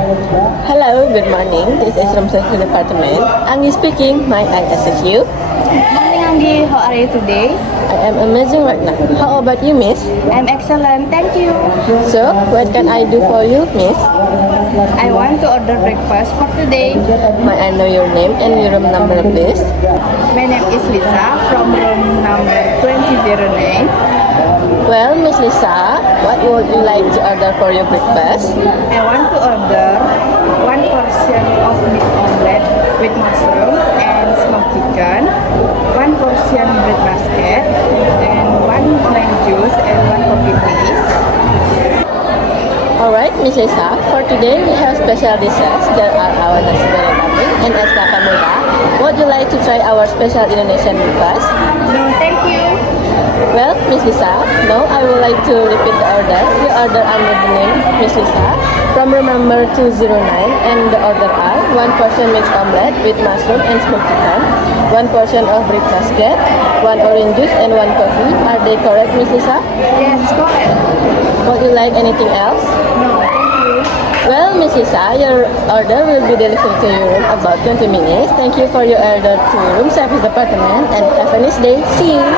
Hello, good morning. This is from Social Department. Anggi speaking. May I assist you? Morning, Anggi. How are you today? I am amazing right now. How about you, miss? I'm excellent. Thank you. So, what can I do for you, miss? I want to order breakfast for today. May I know your name and your room number, please? My name is Lisa from room number 2009. Well, Miss Lisa, what would you like to order for your breakfast? I want to order one portion of meat omelette with mushroom and smoked chicken, one portion bread basket, and one orange juice and one coffee please. Alright, Miss Lisa, for today we have special dishes. There are our nasi goreng kambing and es kakak muda. Would you like to try our special Indonesian breakfast? No, thank you. Well, Miss Lisa, now I would like to repeat the order. You order under the name Miss Lisa from room number 209, and the order are one portion mixed omelette with mushroom and smoked chicken, one portion of bread basket, one orange juice, and one coffee. Are they correct, Miss Lisa? Yes, correct. Would you like anything else? No, thank you. Well, Miss Lisa, your order will be delivered to your room about 20 minutes. Thank you for your order to room service department and have a nice day. See you.